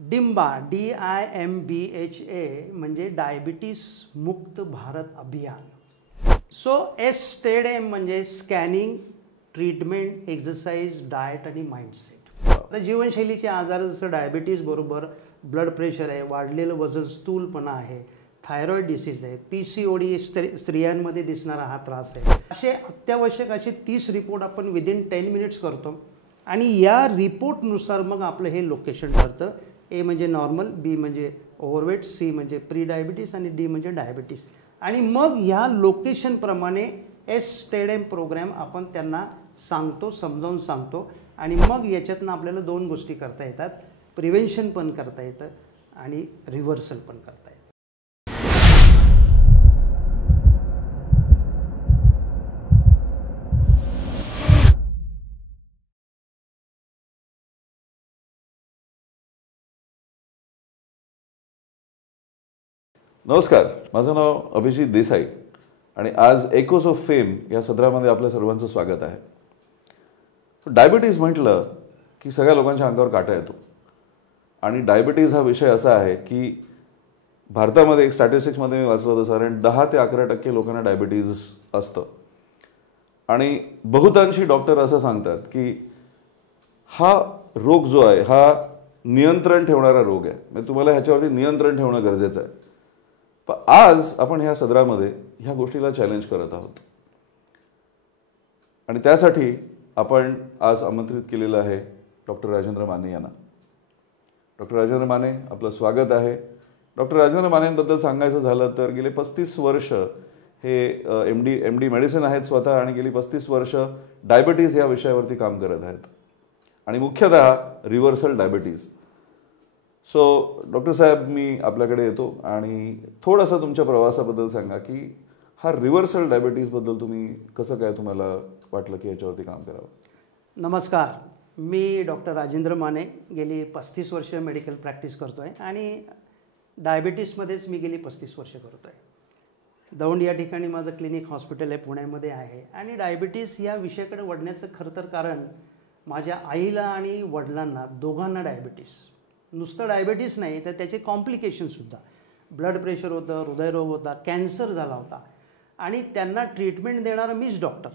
Dimba DIMBHA म्हणजे diabetes मुक्त भारत अभियान. सो STEAD-M म्हणजे स्कॅनिंग, ट्रीटमेंट, एक्सरसाइज, डाएट आणि माइंडसेट. आता जीवनशैलीचे आजार जसं डायबिटीज बरोबर ब्लड प्रेशर आहे, वाढलेलं वजन, स्थूलपणा आहे, थायरॉइड डिसीज आहे, PCOD स्त्रियांमध्ये दिसणारा हा त्रास आहे. असे अत्यावश्यक असे 30 रिपोर्ट आपण विदिन 10 मिनिट्स करतो आणि या रिपोर्टनुसार मग आपलं हे लोकेशन ठरतं. A म्हणजे नॉर्मल, B म्हणजे ओव्हरवेट, C म्हणजे प्री डायबिटीस आणि D म्हणजे डायबिटीस. आणि मग ह्या लोकेशनप्रमाणे STEAD-M प्रोग्राम आपण त्यांना सांगतो, समजावून सांगतो आणि मग याच्यातनं आपल्याला 2 गोष्टी करता येतात. प्रिव्हेन्शन पण करता येतं आणि रिव्हर्सल पण करता येतं. नमस्कार, माझं नाव अभिजित देसाई आणि आज एकोज ऑफ फेम या सदरामध्ये आपल्या सर्वांचं स्वागत आहे. डायबिटीज म्हटलं की सगळ्या लोकांच्या अंगावर काटा येतो आणि डायबिटीज हा विषय असा आहे की भारतामध्ये एक स्टॅटिस्टिक्समध्ये मी वाचलं होतं, साधारण 10 ते 11% लोकांना डायबिटीज असतं आणि बहुतांशी डॉक्टर असं सांगतात की हा रोग जो आहे हा नियंत्रण ठेवणारा रोग आहे, म्हणजे तुम्हाला ह्याच्यावरती नियंत्रण ठेवणं गरजेचं आहे. पण आज आपण ह्या सदरामध्ये ह्या गोष्टीला चॅलेंज करत आहोत आणि त्यासाठी आपण आज आमंत्रित केलेलं आहे डॉक्टर राजेंद्र माने यांना. डॉक्टर राजेंद्र माने, आपलं स्वागत आहे. डॉक्टर राजेंद्र मानेंबद्दल सांगायचं झालं तर गेले 35 वर्ष हे MD मेडिसिन आहेत स्वतः आणि गेली 35 वर्ष डायबिटीज या विषयावरती काम करत आहेत आणि मुख्यतः रिव्हर्सल डायबिटीज. सो डॉक्टर साहेब, मी आपल्याकडे येतो आणि थोडंसं तुमच्या प्रवासाबद्दल सांगा की हा रिव्हर्सल डायबिटीजबद्दल तुम्ही कसं काय तुम्हाला वाटलं की याच्यावरती काम करावं. नमस्कार, मी डॉक्टर राजेंद्र माने. गेली 35 वर्ष मेडिकल प्रॅक्टिस करतो आहे आणि डायबिटीसमध्येच मी गेली 35 वर्ष करतो आहे. दौंड या ठिकाणी माझं क्लिनिक हॉस्पिटल आहे, पुण्यामध्ये आहे. आणि डायबिटीस या विषयाकडे वळण्याचं खरं तर कारण माझ्या आईला आणि वडिलांना दोघांना डायबिटीस. नुसतं डायबिटीस नाही तर त्याचे कॉम्प्लिकेशनसुद्धा, ब्लड प्रेशर होतं, हृदयरोग होता, कॅन्सर झाला होता आणि त्यांना ट्रीटमेंट देणारा मीच डॉक्टर.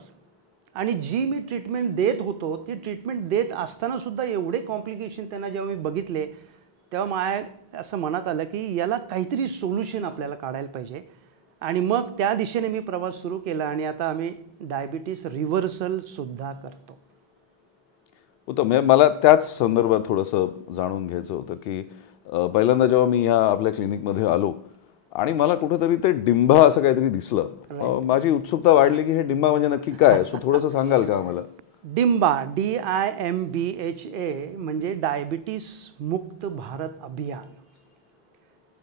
आणि जी मी ट्रीटमेंट देत होतो ती ट्रीटमेंट देत असतानासुद्धा एवढे कॉम्प्लिकेशन त्यांना जेव्हा मी बघितले तेव्हा माझ्या असं मनात आलं की याला काहीतरी सोल्युशन आपल्याला काढायला पाहिजे. आणि मग त्या दिशेने मी प्रवास सुरू केला आणि आता आम्ही डायबिटीस रिव्हर्सलसुद्धा करतो. उत्तम. मला त्याच संदर्भात थोडंसं जाणून घ्यायचं होतं की पहिल्यांदा जेव्हा मी ह्या आपल्या क्लिनिकमध्ये आलो आणि मला कुठेतरी ते डिंबा असं काहीतरी दिसलं, माझी उत्सुकता वाढली की हे डिंबा म्हणजे नक्की काय. सो थोडंसं सांगाल का आम्हाला. डिम्बा DIMBHA म्हणजे डायबिटीस मुक्त भारत अभियान.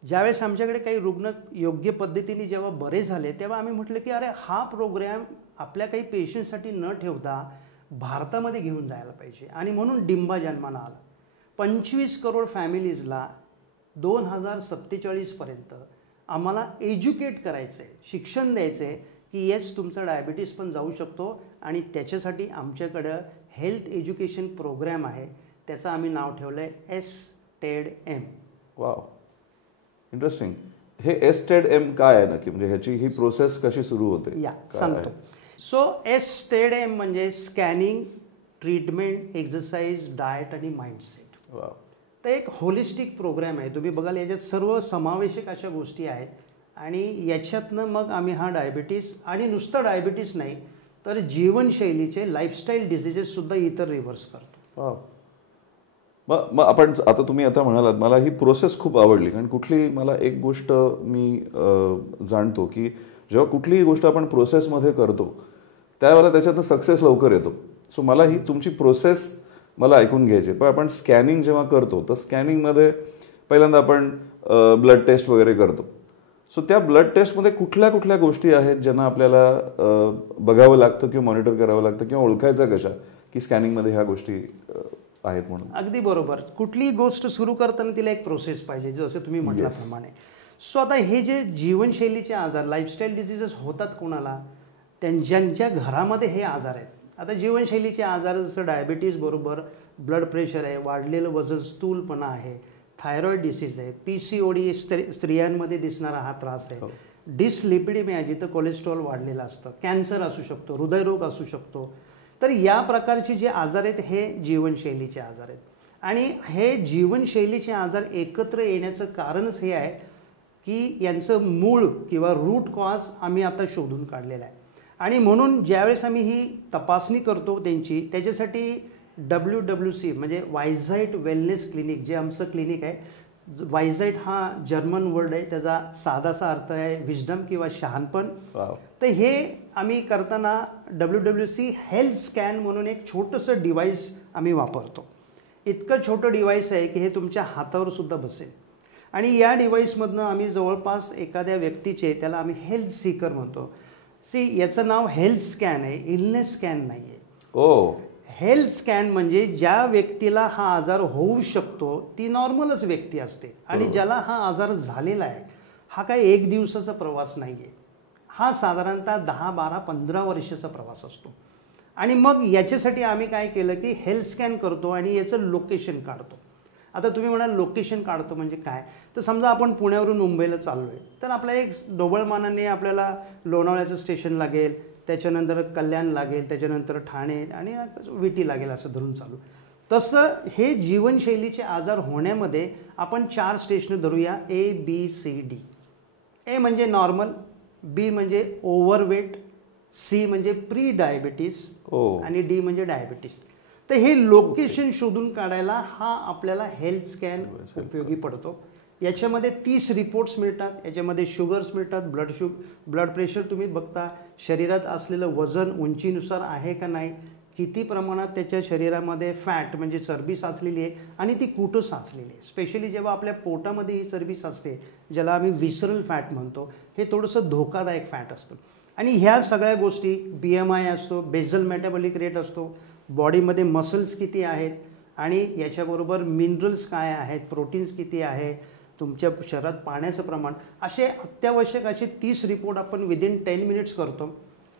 ज्यावेळेस आमच्याकडे काही रुग्ण योग्य पद्धतीने जेव्हा बरे झाले तेव्हा आम्ही म्हटलं की अरे हा प्रोग्रॅम आपल्या काही पेशंटसाठी न ठेवता भारतामध्ये घेऊन जायला पाहिजे आणि म्हणून डिम्बा जन्माला आला. 25 करोड फॅमिलीजला 2047 पर्यंत आम्हाला एज्युकेट करायचं आहे, शिक्षण द्यायचं आहे की येस तुमचा डायबिटीस पण जाऊ शकतो आणि त्याच्यासाठी आमच्याकडं हेल्थ एज्युकेशन प्रोग्रॅम आहे. त्याचं आम्ही नाव ठेवलं आहे STEAD-M. Wow, interesting. हे STEAD-M काय आहे नक्की, म्हणजे ह्याची ही प्रोसेस कशी सुरू होते या सांगतो. सो STEAD-M म्हणजे स्कॅनिंग, ट्रीटमेंट, एक्सरसाइज, डाएट आणि माइंडसेट. वाव. तर एक होलिस्टिक प्रोग्राम आहे. तुम्ही बघाल याच्यात सर्व समावेशक अशा गोष्टी आहेत आणि याच्यातनं मग आम्ही हा डायबिटीस आणि नुसतं डायबिटीस नाही तर जीवनशैलीचे लाईफस्टाईल डिसिजेससुद्धा इतर रिव्हर्स करतो. वाव. मग आपण आता तुम्ही आता म्हणालात, मला ही प्रोसेस खूप आवडली. कारण कुठली मला एक गोष्ट मी जाणतो की जेव्हा कुठलीही गोष्ट आपण प्रोसेसमध्ये करतो त्यावेळेला त्याच्यातनं सक्सेस लवकर येतो. सो मला ही तुमची प्रोसेस मला ऐकून घ्यायची. पण आपण स्कॅनिंग जेव्हा करतो तर स्कॅनिंगमध्ये पहिल्यांदा आपण ब्लड टेस्ट वगैरे करतो. सो त्या ब्लड टेस्टमध्ये कुठल्या कुठल्या गोष्टी आहेत ज्यांना आपल्याला बघावं लागतं किंवा मॉनिटर करावं लागतं किंवा ओळखायचं कशा की स्कॅनिंगमध्ये ह्या गोष्टी आहेत म्हणून. अगदी बरोबर. कुठलीही गोष्ट सुरू करताना तिला एक प्रोसेस पाहिजे, जसं तुम्ही म्हटल्याप्रमाणे. सो आता हे जे जीवनशैलीचे आजार, लाईफस्टाईल डिसीजेस होतात कोणाला, ज्यांच्या घरामध्ये हे आजार आहेत. आता जीवनशैलीचे आजार जसं डायबिटीज बरोबर ब्लड प्रेशर आहे, वाढलेलं वजन, स्थूलपणा आहे, थायरॉइड डिसीज आहे, PCOD स्त्रियांमध्ये दिसणारा हा त्रास आहे, डिसलिपिडिमिया जिथं कोलेस्ट्रॉल वाढलेलं असतं, कॅन्सर असू शकतो, हृदयरोग असू शकतो. तर या प्रकारचे जे आजार आहेत हे जीवनशैलीचे आजार आहेत. आणि हे जीवनशैलीचे आजार एकत्र येण्याचं कारणच हे आहे की यांचं मूळ किंवा रूट कॉज आम्ही आता शोधून काढलेला आहे. आणि म्हणून ज्यावेळेस आम्ही ही तपासणी करतो त्यांची, त्याच्यासाठी WWC म्हणजे वायझाईट वेलनेस क्लिनिक जे आमचं क्लिनिक आहे. वायझाईट हा जर्मन वर्ड आहे, त्याचा साधासा अर्थ आहे विजडम किंवा शहाणपण. तर हे आम्ही करताना WWC हेल्थ स्कॅन म्हणून एक छोटंसं डिव्हाइस आम्ही वापरतो. इतकं छोटं डिव्हाइस आहे की हे तुमच्या हातावर सुद्धा बसेल. आणि या डिव्हाइसमधनं आम्ही जवळपास एखाद्या व्यक्तीचे, त्याला आम्ही हेल्थ सीकर म्हणतो. याचं नाव हेल्थ स्कॅन आहे, इलनेस स्कॅन नाही आहे. हेल्थ स्कॅन म्हणजे ज्या व्यक्तीला हा आजार होऊ शकतो ती नॉर्मलच व्यक्ती असते. आणि ज्याला हा आजार झालेला आहे हा काय एक दिवसाचा प्रवास नाही आहे, हा साधारणतः 10, 12, 15 वर्षाचा प्रवास असतो. आणि मग याच्यासाठी आम्ही काय केलं की हेल्थ स्कॅन करतो आणि याचं लोकेशन काढतो. आता तुम्ही म्हणाल लोकेशन काढतो म्हणजे काय, तर समजा आपण पुण्यावरून मुंबईला चाललो आहे, तर आपल्या एक ढोबळमानाने आपल्याला लोणावळ्याचं स्टेशन लागेल, त्याच्यानंतर कल्याण लागेल, त्याच्यानंतर ठाणे आणि विटी लागेल, असं धरून चालू. तसं हे जीवनशैलीचे आजार होण्यामध्ये आपण 4 स्टेशन धरूया, ABCD. ए म्हणजे नॉर्मल, B म्हणजे ओव्हरवेट, C म्हणजे प्री डायबिटीस आणि D म्हणजे डायबिटीस. तर हे लोकेशन शोधून काढायला हा आपल्याला हेल्थ स्कॅन उपयोगी पडतो. याच्यामध्ये 30 रिपोर्ट्स मिळतात, याच्यामध्ये शुगर्स मिळतात, ब्लड प्रेशर तुम्ही बघता, शरीरात असलेलं वजन उंचीनुसार आहे का नाही, किती प्रमाणात त्याच्या शरीरामध्ये फॅट म्हणजे चरबी साचलेली आहे आणि ती कुठं साचलेली आहे. स्पेशली जेव्हा आपल्या पोटामध्ये ही चरबी साचते, ज्याला आम्ही विसरल फॅट म्हणतो, हे थोडंसं धोकादायक फॅट असतं. आणि ह्या सगळ्या गोष्टी, BMI असतो, बेझल मेटाबॉलिक रेट असतो, बॉडीमध्ये मसल्स किती आहेत आणि याच्याबरोबर मिनरल्स काय आहेत, प्रोटीन्स किती आहे, तुमच्या शरीरात पाण्याचं प्रमाण, असे अत्यावश्यक असे 30 रिपोर्ट आपण विदिन 10 मिनिट्स करतो.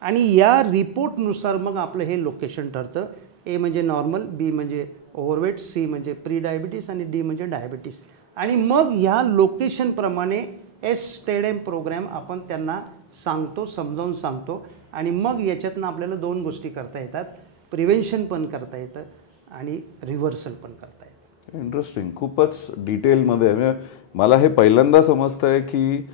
आणि या रिपोर्टनुसार मग आपलं हे लोकेशन ठरतं. A म्हणजे नॉर्मल, B म्हणजे ओव्हरवेट, C म्हणजे प्री डायबिटीस आणि D म्हणजे डायबिटीस. आणि मग ह्या लोकेशनप्रमाणे STEM प्रोग्रॅम आपण त्यांना सांगतो, समजावून सांगतो. आणि मग याच्यातनं आपल्याला 2 गोष्टी करता येतात, प्रिव्हेन्शन पण करता येतं आणि रिव्हर्सल पण करता येतं. इंटरेस्टिंग. खूपच डिटेलमध्ये. म्हणजे मला हे पहिल्यांदा समजतंय की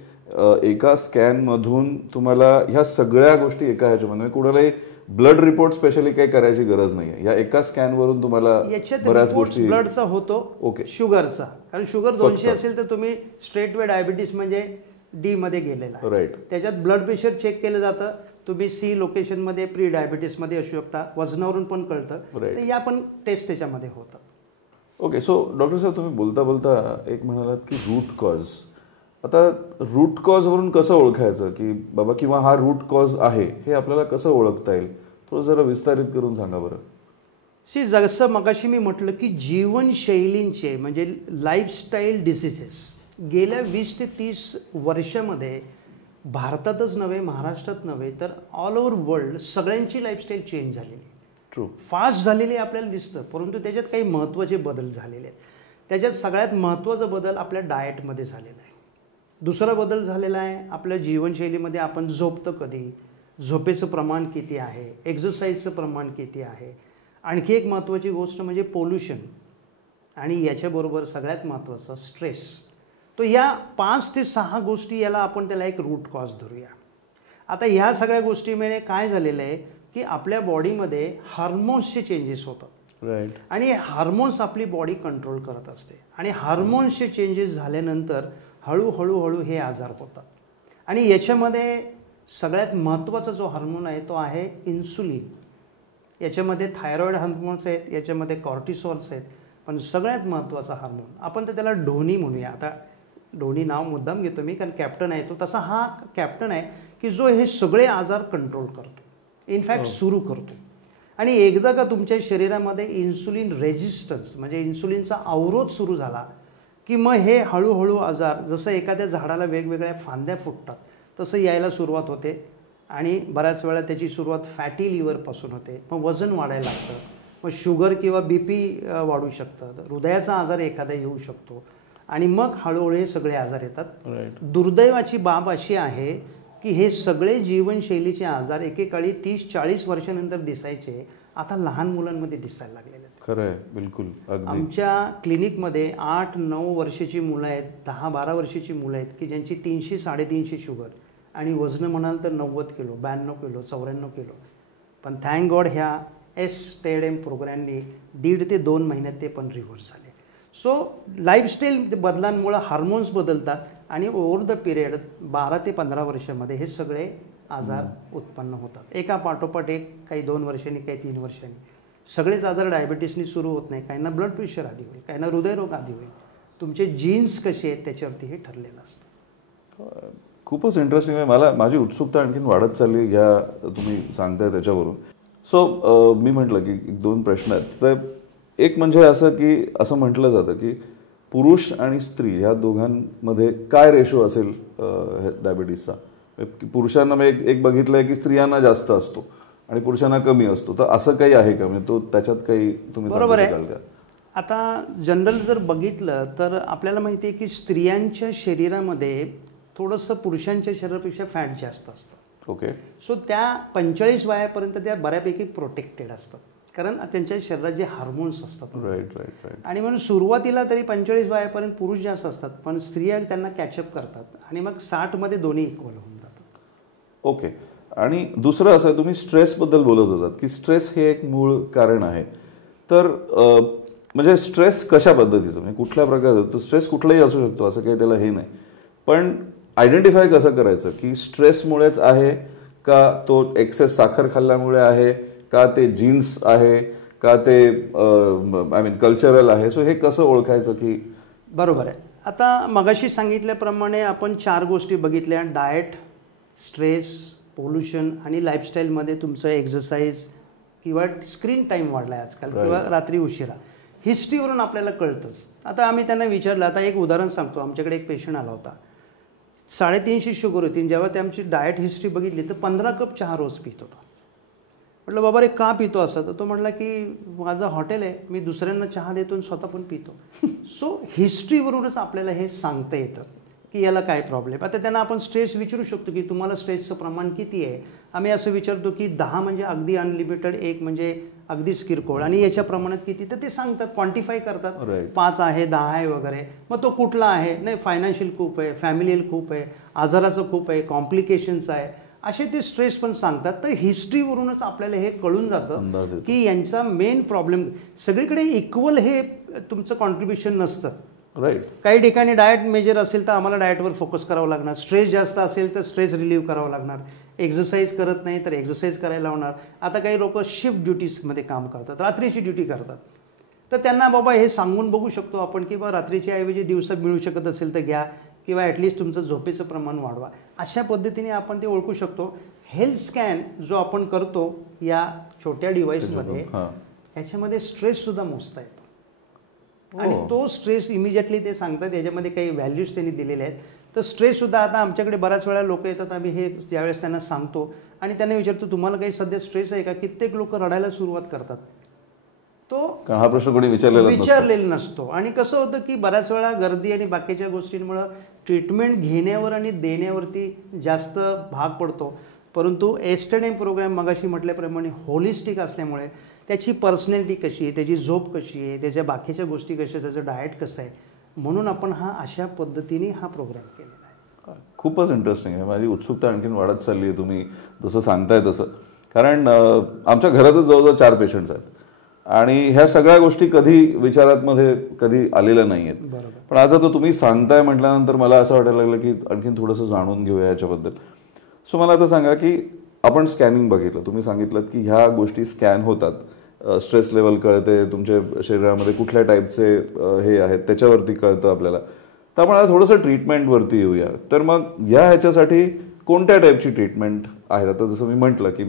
एका स्कॅनमधून तुम्हाला ह्या सगळ्या गोष्टी एका ह्याच्यामध्ये, कुणालाही ब्लड रिपोर्ट स्पेशली काही करायची गरज नाही आहे, या एका स्कॅनवरून तुम्हाला बऱ्याच गोष्टी. ब्लडचा होतो, ओके, शुगरचा, कारण शुगर 200 असेल तर तुम्ही स्ट्रेट वे डायबिटीस म्हणजे D मध्ये गेलेला, राईट. त्याच्यात ब्लड प्रेशर चेक केलं जातं, तुम्ही C लोकेशनमध्ये प्री डायबिटीसमध्ये असू शकता, वजनावरून पण कळतं. तर या पण टेस्ट त्याच्यामध्ये होतं. ओके. सो डॉक्टर साहेब, तुम्ही बोलता बोलता एक म्हणालात की रूट कॉज. आता रूट कॉज वरून कसं ओळखायचं की बाबा, किंवा हा रूट कॉज आहे हे आपल्याला कसं ओळखता येईल, थोडं जरा विस्तारित करून सांगा बरं. जसं मगाशी मी म्हटलं की जीवनशैलींचे म्हणजे लाईफस्टाईल डिसीजेस गेल्या 20 ते 30 वर्षामध्ये भारतातच नव्हे, महाराष्ट्रात नव्हे, तर ऑल ओव्हर वर्ल्ड सगळ्यांची लाईफस्टाईल चेंज झालेली, ट्रू, फास्ट झालेली आपल्याला दिसतं. परंतु त्याच्यात काही महत्त्वाचे बदल झालेले आहेत. त्याच्यात सगळ्यात महत्त्वाचा बदल आपल्या डाएटमध्ये झालेला आहे. दुसरा बदल झालेला आहे आपल्या जीवनशैलीमध्ये. आपण झोपतो कधी, झोपेचं प्रमाण किती आहे, एक्झरसाईजचं प्रमाण किती आहे. आणखी एक महत्त्वाची गोष्ट म्हणजे पोल्युशन, आणि याच्याबरोबर सगळ्यात महत्त्वाचं स्ट्रेस. तो या 5 ते 6 गोष्टी, याला आपण त्याला एक रूट कॉज धरूया. आता ह्या सगळ्या गोष्टीमध्ये काय झालेलं आहे की आपल्या बॉडीमध्ये हार्मोन्सचे चेंजेस होतात, राईट. आणि हार्मोन्स आपली बॉडी कंट्रोल करत असते. आणि हार्मोन्सचे चेंजेस झाल्यानंतर हळूहळू हे आजार होतात. आणि याच्यामध्ये सगळ्यात महत्त्वाचा जो हार्मोन आहे तो आहे इन्सुलिन. याच्यामध्ये थायरॉइड हार्मोन्स आहेत, याच्यामध्ये कॉर्टिसॉल्स आहेत, पण सगळ्यात महत्त्वाचा हार्मोन आपण तर त्याला ढोनी म्हणूया. आता ढोनी नाव मुद्दाम घेतो मी कारण कॅप्टन आहे तो, तसा हा कॅप्टन आहे की जो हे सगळे आजार कंट्रोल करतो, इनफॅक्ट सुरू करतो. आणि एकदा का तुमच्या शरीरामध्ये इन्सुलिन रेजिस्टन्स म्हणजे इन्सुलिनचा अवरोध सुरू झाला की मग हे हळूहळू आजार, जसं एखाद्या झाडाला वेगवेगळ्या फांद्या फुटतात तसं यायला सुरुवात होते. आणि बऱ्याच वेळा त्याची सुरुवात फॅटी लिव्हरपासून होते, मग वजन वाढायला लागतं, मग शुगर किंवा BP वाढू शकतं, हृदयाचा आजार एखादा येऊ शकतो. आणि मग हळूहळू हे सगळे आजार येतात. राईट. दुर्दैवाची बाब अशी आहे की हे सगळे जीवनशैलीचे आजार एकेकाळी 30-40 वर्षानंतर दिसायचे, आता लहान मुलांमध्ये दिसायला लागलेले आहेत. खरं आहे, बिलकुल, अगदी. आमच्या क्लिनिकमध्ये 8-9 वर्षाची मुलं आहेत, 10-12 वर्षाची मुलं आहेत की ज्यांची 300-350 शुगर आणि वजन म्हणाल तर 90 किलो, 92 किलो, 94 किलो. पण थँक गॉड ह्या STEM प्रोग्रॅमनी 1.5 ते 2 महिन्यात ते पण रिव्हर्स झाले. सो लाईफस्टाईल बदलांमुळं हार्मोन्स बदलतात आणि ओव्हर द पिरियड 12 ते 15 वर्षामध्ये हे सगळे आजार उत्पन्न होतात, एका पाठोपाठ एक, काही 2 वर्षांनी, काही 3 वर्षांनी. सगळेच आजार डायबिटीसनी सुरू होत नाही, काहींना ब्लड प्रेशर आधी होईल, काहींना हृदयरोग आधी होईल. तुमचे जीन्स कसे आहेत त्याच्यावरती हे ठरलेलं असतं. खूपच इंटरेस्टिंग आहे. मला माझी उत्सुकता आणखीन वाढत चालली ह्या तुम्ही सांगताय त्याच्यावरून. सो मी म्हटलं की 1-2 प्रश्न आहेत. तर एक म्हणजे असं की असं म्हटलं जातं की पुरुष आणि स्त्री ह्या दोघांमध्ये काय रेशो असेल डायबिटीसचा. पुरुषांना मी एक बघितलंय की स्त्रियांना जास्त असतो आणि पुरुषांना कमी असतो. तर असं काही आहे का, म्हणजे तो त्याच्यात काही तुम्ही बरोबर सांगू शकाल आहे. का? आता जनरल जर बघितलं तर आपल्याला माहिती आहे की स्त्रियांच्या शरीरामध्ये थोडंसं पुरुषांच्या शरीरापेक्षा फॅट जास्त असतं. ओके. सो त्या 45 वयापर्यंत त्या बऱ्यापैकी प्रोटेक्टेड असतात, कारण त्यांच्या शरीरात जे हार्मोन्स असतात. Right right right. आणि म्हणून सुरुवातीला तरी 45 वयापर्यंत पुरुष जास्त असतात, पण स्त्रिया त्यांना कॅचअप करतात आणि मग 60मध्ये दोन्ही इक्वल होऊन जातात. ओके. आणि दुसरं असं, तुम्ही स्ट्रेसबद्दल बोलत होतात की स्ट्रेस हे एक मूळ कारण आहे. तर म्हणजे स्ट्रेस कशा पद्धतीचं, म्हणजे कुठल्या प्रकारचं, तो स्ट्रेस कुठलाही असू शकतो, असं काही त्याला हे नाही. पण आयडेंटिफाय कसं करायचं की स्ट्रेसमुळेच आहे का, तो एक्सेस साखर खाल्ल्यामुळे आहे का, ते जीन्स आहे का, ते आय मीन कल्चरल आहे. सो हे कसं ओळखायचं की. बरोबर आहे. आता मगाशी सांगितल्याप्रमाणे आपण 4 गोष्टी बघितल्या: डाएट, स्ट्रेस, पोल्युशन आणि लाईफस्टाईलमध्ये तुमचं एक्सरसाइज किंवा स्क्रीन टाईम वाढला आहे आजकाल, किंवा रात्री उशिरा. हिस्ट्रीवरून आपल्याला कळतंच. आता आम्ही त्यांना विचारलं, आता एक उदाहरण सांगतो. आमच्याकडे एक पेशंट आला होता, 350 शुगर होती. जेव्हा ते आमची डाएट हिस्ट्री बघितली तर 15 कप चहा रोज पित होता. म्हटलं बाबा रे का पितो असं? तर तो म्हटला की माझं हॉटेल आहे, मी दुसऱ्यांना चहा देतो आणि स्वतः पण पितो. सो हिस्ट्रीवरूनच आपल्याला हे सांगता येतं की याला काय प्रॉब्लेम. आता त्यांना आपण स्ट्रेस विचारू शकतो की तुम्हाला स्ट्रेसचं प्रमाण किती आहे. आम्ही असं विचारतो की 10 म्हणजे अगदी अनलिमिटेड, 1 म्हणजे अगदीच किरकोळ, आणि याच्या प्रमाणात किती, तर ते सांगतात, क्वांटिफाय करतात. 5 आहे, 10 आहे वगैरे. मग तो कुठला आहे, नाही फायनान्शियल खूप आहे, फॅमिलियल खूप आहे, आजाराचं खूप आहे, कॉम्प्लिकेशन्स आहे, असे ते स्ट्रेस पण सांगतात. तर हिस्ट्रीवरूनच आपल्याला हे कळून जातं की यांचा मेन प्रॉब्लेम. सगळीकडे इक्वल हे तुमचं कॉन्ट्रीब्युशन नसतं. राईट. काही ठिकाणी डाएट मेजर असेल तर आम्हाला डाएटवर फोकस करावं लागणार, स्ट्रेस जास्त असेल तर स्ट्रेस रिलीव्ह करावं लागणार, एक्सरसाइज करत नाही तर एक्सरसाइज करायला होणार. आता काही लोक शिफ्ट ड्युटीजमध्ये काम करतात, रात्रीची ड्युटी करतात, तर त्यांना बाबा हे सांगून बघू शकतो आपण की बा रात्रीच्या ऐवजी दिवसात मिळू शकत असेल तर घ्या, किंवा ॲटलिस्ट तुमचं झोपेचं प्रमाण वाढवा. अशा पद्धतीने आपण ते ओळखू शकतो. हेल्थ स्कॅन जो आपण करतो या छोट्या डिव्हाइसमध्ये, याच्यामध्ये स्ट्रेससुद्धा मोजता येतो. आणि तो स्ट्रेस इमिजिएटली ते सांगतात, याच्यामध्ये काही व्हॅल्यूज त्यांनी दिलेले आहेत. तर स्ट्रेससुद्धा, आता आमच्याकडे बऱ्याच वेळा लोक येतात, आम्ही हे ज्यावेळेस त्यांना सांगतो आणि त्यांना विचारतो तुम्हाला काही सध्या स्ट्रेस आहे का, कित्येक लोक रडायला सुरुवात करतात. तो हा प्रश्न कोणी विचारलेला नसतो. आणि कसं होतं की बऱ्याच वेळा गर्दी आणि बाकीच्या गोष्टींमुळे ट्रीटमेंट घेण्यावर आणि देण्यावरती जास्त भाग पडतो. परंतु STEM प्रोग्राम मगाशी म्हटल्याप्रमाणे होलिस्टिक असल्यामुळे त्याची पर्सनॅलिटी कशी आहे, त्याची झोप कशी आहे, त्याच्या बाकीच्या गोष्टी कशा आहेत, त्याचं डाएट कसं आहे, म्हणून आपण हा अशा पद्धतीने हा प्रोग्राम केलेला आहे. खूपच इंटरेस्टिंग आहे. माझी उत्सुकता आणखीन वाढत चालली आहे तुम्ही जसं सांगताय तसं. कारण आमच्या घरातच जवळजवळ 4 पेशंट्स आहेत आणि ह्या सगळ्या गोष्टी कधी विचारात कधी आलेल्या नाही आहेत. पण आज आता तुम्ही सांगताय म्हटल्यानंतर मला असं वाटायला लागलं की आणखीन थोडंसं जाणून घेऊया ह्याच्याबद्दल. सो मला आता सांगा की आपण स्कॅनिंग बघितलं, तुम्ही सांगितलं की ह्या गोष्टी स्कॅन होतात, स्ट्रेस लेवल कळते, तुमच्या शरीरामध्ये कुठल्या टाईपचे हे आहेत त्याच्यावरती कळतं आपल्याला. तर आपण थोडंसं ट्रीटमेंटवरती येऊया. तर मग ह्याच्यासाठी कोणत्या टाईपची ट्रीटमेंट आहेत? आता जसं मी म्हटलं की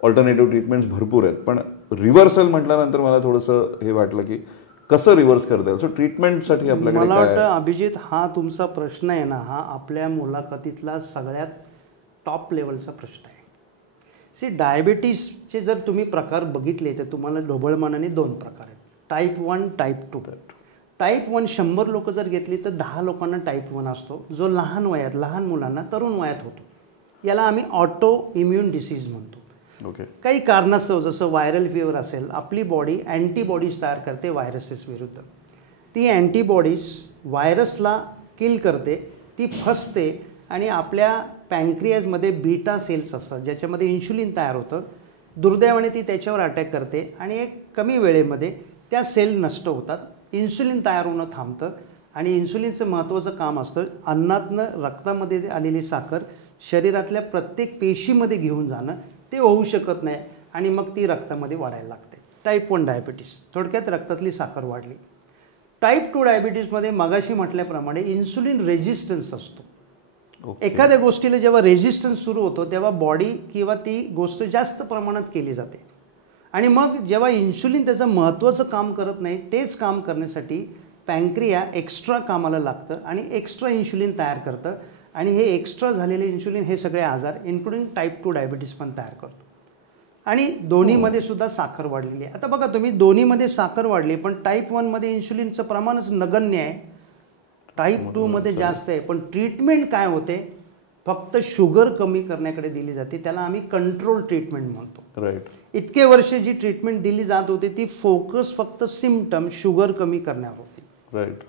ऑल्टरनेटिव्ह ट्रीटमेंट्स भरपूर आहेत, पण रिव्हर्सल म्हटल्यानंतर मला थोडंसं हे वाटलं की कसं रिव्हर्स करता येईल. सो ट्रीटमेंटसाठी आपल्याकडे मला वाटतं अभिजित, हा तुमचा प्रश्न आहे ना, हा आपल्या मुलाखतीतला सगळ्यात टॉप लेवलचा प्रश्न आहे. डायबिटीसचे जर तुम्ही प्रकार बघितले तर तुम्हाला ढोबळमानाने 2 प्रकार आहेत, टाईप 1, टाईप 2. टाईप 1 100 लोक जर घेतली तर 10 लोकांना टाईप 1 असतो, जो लहान वयात, लहान मुलांना तरुण वयात होतो. याला आम्ही ऑटो इम्युन डिसीज म्हणतो. ओके. काही कारणास्तव जसं व्हायरल फिवर असेल, आपली बॉडी अँटीबॉडीज तयार करते व्हायरसेस विरुद्ध. ती अँटीबॉडीज व्हायरसला किल करते, ती फसते आणि आपल्या पँक्रियाजमध्ये बीटा सेल्स असतात ज्याच्यामध्ये इन्शुलिन तयार होतं. दुर्दैवाने ती त्याच्यावर अटॅक करते आणि एक कमी वेळेमध्ये त्या सेल नष्ट होतात. इन्सुलिन तयार होणं थांबतं आणि इन्सुलिनचं महत्त्वाचं काम असतं अन्नातनं रक्तामध्ये आलेली साखर शरीरातल्या प्रत्येक पेशीमध्ये घेऊन जाणं. ते होऊ शकत नाही आणि मग ती रक्तामध्ये वाढायला लागते. टाईप 1 डायबिटीस, थोडक्यात रक्तातली साखर वाढली. टाईप 2 डायबिटीसमध्ये मगाशी म्हटल्याप्रमाणे इन्सुलिन रेजिस्टन्स असतो. एखाद्या गोष्टीला जेव्हा रेजिस्टन्स सुरू होतो तेव्हा बॉडी किंवा ती गोष्ट जास्त प्रमाणात केली जाते आणि मग जेव्हा इन्शुलिन त्याचं महत्त्वाचं काम करत नाही, तेच काम करण्यासाठी पँक्रिया एक्स्ट्रा कामाला लागतं आणि एक्स्ट्रा इन्शुलिन तयार करतं आणि हे एक्स्ट्रा झालेले इन्शुलिन हे सगळे आजार इन्क्लुडिंग टाईप 2 डायबिटीस पण तयार करतो. आणि दोन्हीमध्ये सुद्धा साखर वाढलेली आहे. आता बघा तुम्ही, दोन्हीमध्ये साखर वाढली पण टाईप 1मध्ये इन्शुलिनचं प्रमाणच नगण्य आहे, टाईप 2मध्ये जास्त आहे. पण ट्रीटमेंट काय होते, फक्त शुगर कमी करण्याकडे दिली जाते, त्याला आम्ही कंट्रोल ट्रीटमेंट म्हणतो. राईट. इतके वर्ष जी ट्रीटमेंट दिली जात होती ती फोकस फक्त सिम्पटम शुगर कमी करण्यावर होती. राईट.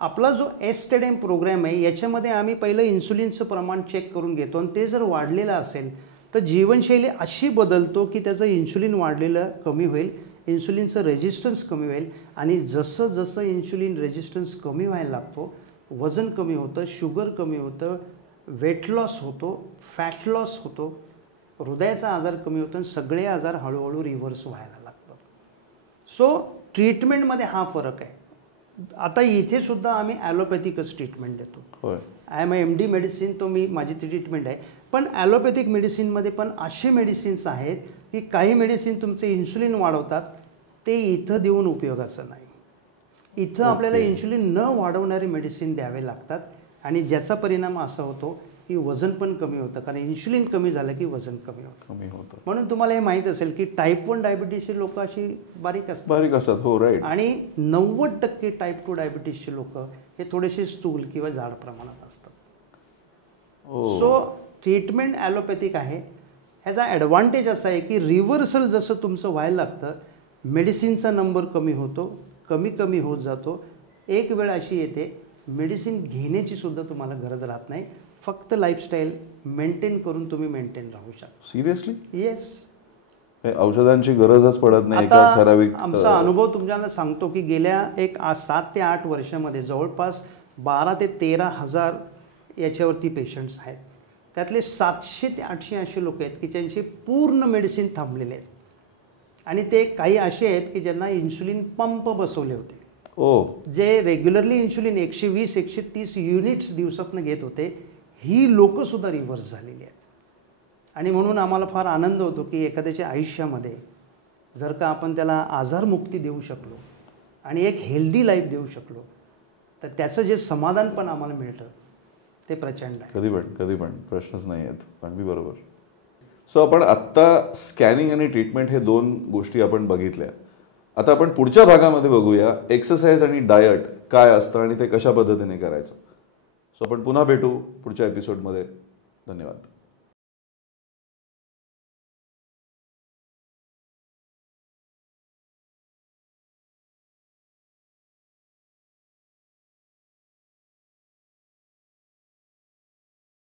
आपला जो एस्टेडेम प्रोग्राम आहे याच्यामध्ये आम्ही पहिलं इन्सुलिनचं प्रमाण चेक करून घेतो आणि ते जर वाढलेलं असेल तर जीवनशैली अशी बदलतो की त्याचं इन्सुलिन वाढलेलं कमी होईल, इन्सुलिनचं रेजिस्टन्स कमी होईल आणि जसं जसं इन्सुलिन रेजिस्टन्स कमी व्हायला लागतो, वजन कमी होतं, शुगर कमी होतं, वेट लॉस होतो, फॅट लॉस होतो, हृदयाचा आजार कमी होतो आणि सगळे आजार हळूहळू रिव्हर्स व्हायला लागतात. सो ट्रीटमेंटमध्ये हा फरक आहे. आता इथे सुद्धा आम्ही ॲलोपॅथिकच ट्रीटमेंट देतो. होय. आय एम MD मेडिसिन, तो माझी ती ट्रीटमेंट आहे. पण ॲलोपॅथिक मेडिसिनमध्ये पण असे मेडिसिन्स आहेत की काही मेडिसिन तुमचे इन्सुलिन वाढवतात, ते इथं देऊन उपयोगाचं नाही. इथं आपल्याला इन्सुलिन न वाढवणारे मेडिसिन द्यावे लागतात आणि ज्याचा परिणाम असा होतो की वजन पण कमी होतं, कारण इन्सुलिन कमी झालं की वजन कमी होतं. म्हणून तुम्हाला हे माहीत असेल की टाईप 1 डायबिटीसची लोक अशी बारीक असतात. हो, राईट. आणि 90% टाईप 2 डायबिटीसचे लोक हे थोडेसे स्थूल किंवा जाड प्रमाणात असतात. सो ट्रीटमेंट ॲलोपॅथिक आहे. ह्याचा ॲडव्हान्टेज असा आहे की रिव्हर्सल जसं तुमचं व्हायला लागतं, मेडिसिनचा नंबर कमी होतो, कमी होत जातो. एक वेळ अशी येते मेडिसिन घेण्याची सुद्धा तुम्हाला गरज राहत नाही, फक्त लाईफस्टाईल मेंटेन करून तुम्ही मेंटेन राहू शकता. सिरियसली? येस. औषधांची गरजच पडत नाही. आमचा अनुभव तुम्हाला सांगतो की गेल्या 7 ते 8 वर्षामध्ये जवळपास 12 ते 13 हजार याच्यावरती पेशंट्स आहेत. त्यातले 700 ते 800 असे लोक आहेत की ज्यांचे पूर्ण मेडिसिन थांबलेले आहेत आणि ते काही असे आहेत की ज्यांना इन्सुलिन पंप बसवले होते. जे रेग्युलरली इन्सुलिन 120-130 युनिट्स दिवसातनं घेत होते, ही लोकंसुद्धा रिव्हर्स झालेली आहेत. आणि म्हणून आम्हाला फार आनंद होतो की एखाद्याच्या आयुष्यामध्ये जर का आपण त्याला आजारमुक्ती देऊ शकलो आणि एक हेल्दी लाईफ देऊ शकलो तर त्याचं जे समाधान पण आम्हाला मिळतं ते प्रचंड आहे. कधी पण प्रश्नच नाही आहेत. अगदी बरोबर. सो आपण आत्ता स्कॅनिंग आणि ट्रीटमेंट हे 2 गोष्टी आपण बघितल्या. आता आपण पुढच्या भागामध्ये बघूया एक्सरसाइज आणि डायट काय असतं आणि ते कशा पद्धतीने करायचं. सो आपण पुन्हा भेटू पुढच्या एपिसोडमध्ये. धन्यवाद.